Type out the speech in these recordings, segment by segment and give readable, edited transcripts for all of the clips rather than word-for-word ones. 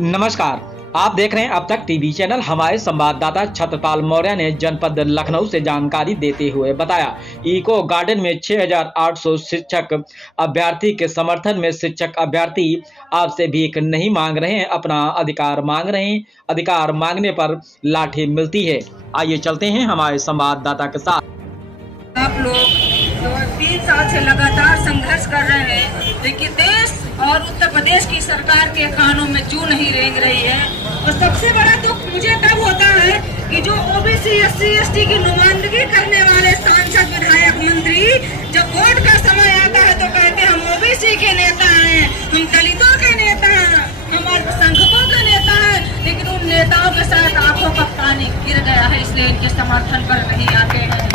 नमस्कार, आप देख रहे हैं अब तक टीवी चैनल। हमारे संवाददाता छत्रपाल मौर्य ने जनपद लखनऊ से जानकारी देते हुए बताया, इको गार्डन में 6,800 शिक्षक अभ्यर्थी के समर्थन में शिक्षक अभ्यर्थी आपसे भीख नहीं मांग रहे हैं, अपना अधिकार मांग रहे हैं। अधिकार मांगने पर लाठी मिलती है। आइए चलते हैं हमारे संवाददाता के साथ। आप लोग 3 साल से लगातार संघर्ष कर रहे हैं, लेकिन देश और उत्तर प्रदेश की सरकार के कानों में जू नहीं रेंग रही है। और सबसे बड़ा दुख मुझे तब होता है कि जो ओबीसी SC ST की नुमाइंदगी करने वाले सांसद विधायक मंत्री जब वोट का समय आता है तो कहते हैं हम ओबीसी के नेता हैं, हम दलितों के नेता हैं, हम अल्पसंख्यकों के नेता हैं, लेकिन उन नेताओं के साथ आंखों का पानी गिर गया है, इसलिए इनके समर्थन पर नहीं आते हैं।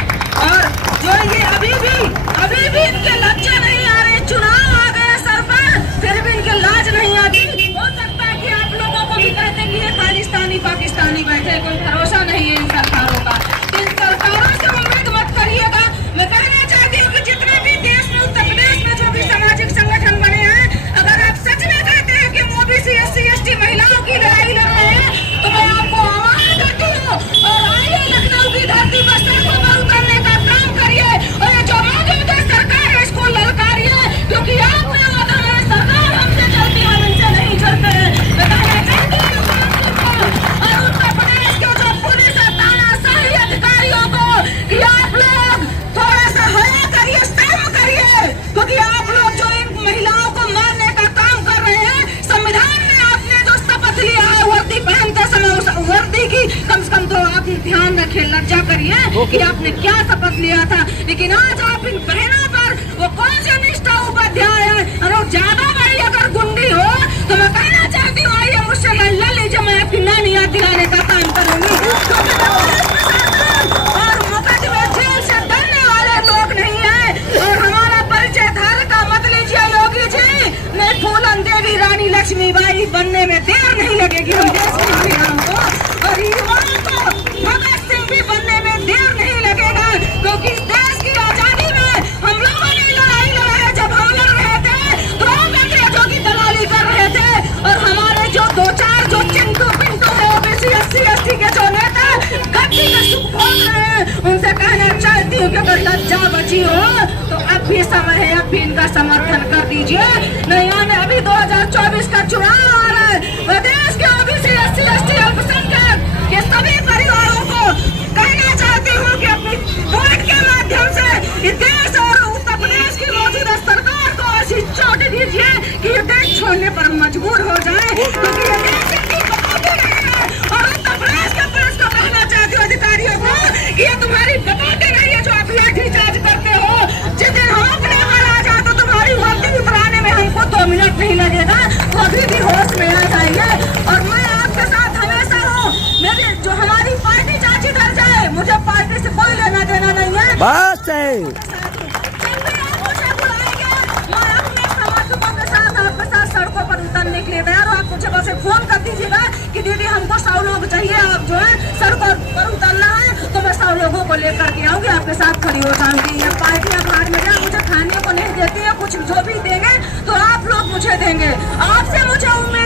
और जो ये अभी भी इनके लज्जा नहीं आ रहे, चुनाव आ गए सर पर, फिर भी इनके लाज नहीं आती। हो सकता है कि आप लोगों को भी कहते हैं कि ये खालिस्तानी पाकिस्तानी बैठे, कोई भरोसा नहीं है इन सरकारों का। इन सरकारों से उम्मीद मत करिएगा। मैं कहना चाहती हूँ कि जितने भी देश में, उत्तर प्रदेश में जो भी सामाजिक संगठन बने हैं, अगर आप सच में कहते हैं कि ओबीसी SC ST महिलाओं की लड़ाई लड़ रहे हैं, तो मैं आपको आह्वान करती हूँ और आइए लखनऊ की धरती पर सड़कों पर उतरने का काम करिए और ये जो मौजूदा सरकार है इसको ललकारिए, क्योंकि आपने वादा है सरकार हमसे चलती है, हम इनसे नहीं चलते हैं। मैं कहना चाहती हूँ और उत्तर प्रदेश के जो पुलिस और तानाशाही अधिकारियों को कि आप लोग थोड़ा सा हया करिए, शर्म करिए, क्योंकि आप लोग जो इन महिलाओं को मारने का काम कर रहे हैं, संविधान में आपने जो शपथ लिया है वर्दी पहनते समय, उस वर्दी की कम से कम तो आप ध्यान रखिए, लज्जा करिए कि आपने क्या शपथ लिया था। लेकिन आज आप इन बहनों पर वो कौन से निष्ठा उपाध्याय है, और ज्यादा बड़ी अगर गुंडी हो तो मैं कहना चाहती हूँ आइए मुझसे लल्ला लीजिए, मैं आपकी नानी याद दिलाने का काम करूंगी। और मुकदमे जेल से डरने वाले लोग नहीं है। और हमारा परिचय धारक का मत लीजिए योगी जी, मैं फूलन देवी रानी लक्ष्मीबाई बनने में देर नहीं लगेगी हम देश की महिलाओं को, और युवाओं को भगत सिंह भी बनने में देर नहीं लगेगा, क्योंकि देश की आजादी में हम लोगों ने लड़ाई लड़ा है। जब हम लड़ रहे थे तो हम अंग्रेजों की दलाली कर रहे थे, और हमारे जो 2-4 जो चिंटू पिंटू है ओबीसी SC ST के जो नेता गद्दी का सुख भोग रहे हैं, उनसे कहना चाहती हूँ कि अगर लज्जा बची हो तो अब भी समय है, अब भी इनका समर्थन कर दीजिए। नहीं आने अभी 2024 का चुनाव आ रहा है, प्रदेश के ओबीसी SC ST अल्पसंख्यक के सभी परिवारों को कहना चाहती हूँ कि अपनी वोट के माध्यम से इस देश और उत्तर प्रदेश की मौजूदा सरकार को ऐसी चोट दीजिए कि ये देश छोड़ने पर मजबूर हो जाए, क्योंकि ये देश इतनी बकौती नहीं है। और उत्तर प्रदेश के पुलिस को कहना चाहती हूँ अधिकारियों को कि ये तुम्हारी बकौती नहीं है जो आप लाठीचार्ज करते हो। जिस दिन हम अपने घर आ जाए तो तुम्हारी वर्दी उतराने में हमको 2 मिनट नहीं लगेगा, तो अभी भी होश में आ जाइए। और मैं आपके साथ हमेशा हूँ, मेरी जो हमारी पार्टी चाची डर जाए, मुझे पार्टी से कोई लेना देना नहीं है। बस है आपके साथ सड़कों पर उतरने के लिए तैयार हो। आप मुझे बस फोन कर दीजिएगा कि दीदी हमको 100 लोग चाहिए, आप जो है सड़कों पर उतरना है, तो मैं 100 लोगों को लेकर के आऊंगी, आपके साथ खड़ी हो जाऊंगी। ये पार्टियां बाहर में जाए मुझे खाने को नहीं देती है, कुछ जो भी देंगे तो आप लोग मुझे देंगे। आपसे मुझे उम्मीद